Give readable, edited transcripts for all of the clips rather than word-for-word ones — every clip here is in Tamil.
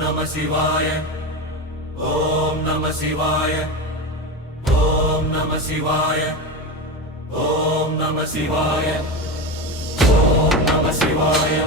நம சிவாய ஓம் நம சிவாய ஓம் நம சிவாய ஓம் நம சிவாய ஓம் நம சிவாய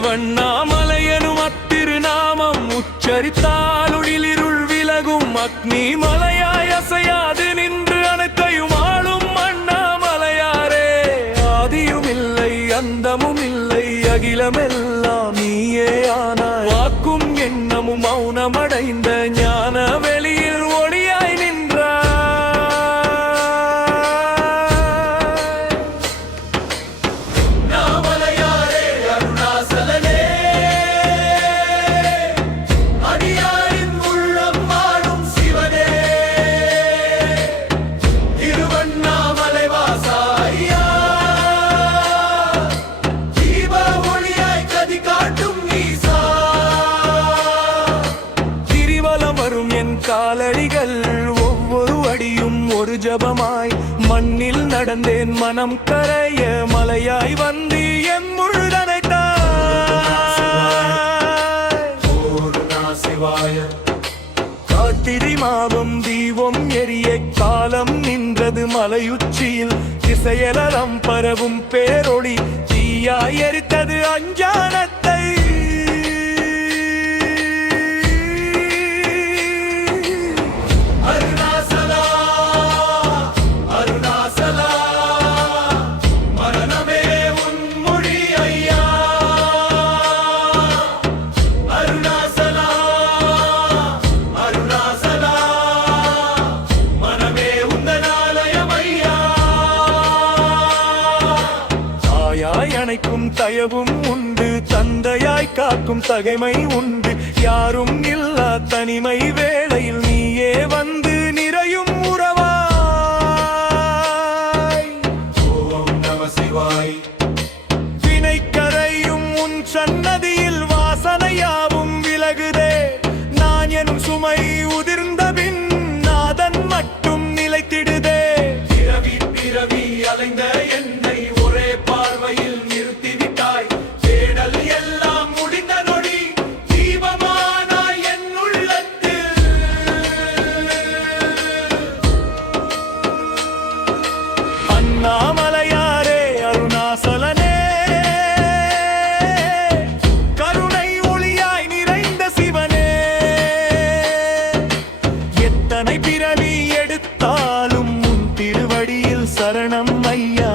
திருவண்ணாமலையனும் அத்திருநாமம் உச்சரித்தாலுளிருள் விலகும் அக்னி மலையாய் அசையாது நின்று அனைத்தையும் ஆளும் அண்ணாமலையாரே. ஆதியும் இல்லை அந்தமும் இல்லை அகிலமெல்லாம் நீயே ஆனாய். வாக்கும் எண்ணமும் மௌனமடைந்த ஞான வெளியில் ஒளியாய் நின்றாய். காலடிகள் ஒவ்வொரு அடியும் ஒரு ஜபமாய் மண்ணில் நடந்தேன் மனம் கரைய மலையாய் வந்து என் முழுதனைத்தாய். காத்திரி மாவும் தீபம் எரிய காலம் நின்றது மலையுச்சியில் திசையலம் பரவும் பேரொளி தீயாய் எரித்தது அஞ்ஞானத்தை. அணைக்கும் தயவும் உண்டு தந்தையாய் காக்கும் தகைமை உண்டு. யாரும் இல்லா தனிமை வேளையில் நீயே வந்து நிறையும் உறவாய். ஓம் நம சிவாய். வினை கரையும் உன் சன்னதியில் வாசனையாவும் விலகுதே. நான் எனும் சுமை உதிர்ந்த பின் நாதன் மட்டும் நிலைத்திடுதே. பிறவி பிறவி அலைந்த என்னை ஒரே பார்வையில் நிறுத்திவிட்டாய். தேடல் எல்லாம் முடிந்த நொடி தீபமானாய் என் உள்ளத்தில். அண்ணாமலையாரே அருணாசலனே கருணை ஒளியாய் நிறைந்த சிவனே. எத்தனை பிறவி எடுத்தாலும் உன் திருவடியில் சரணம் ஐயா.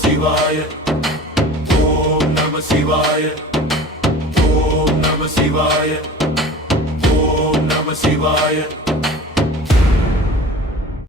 Shivaya, Om Namah Shivaya, Om Namah Shivaya, Om Namah Shivaya.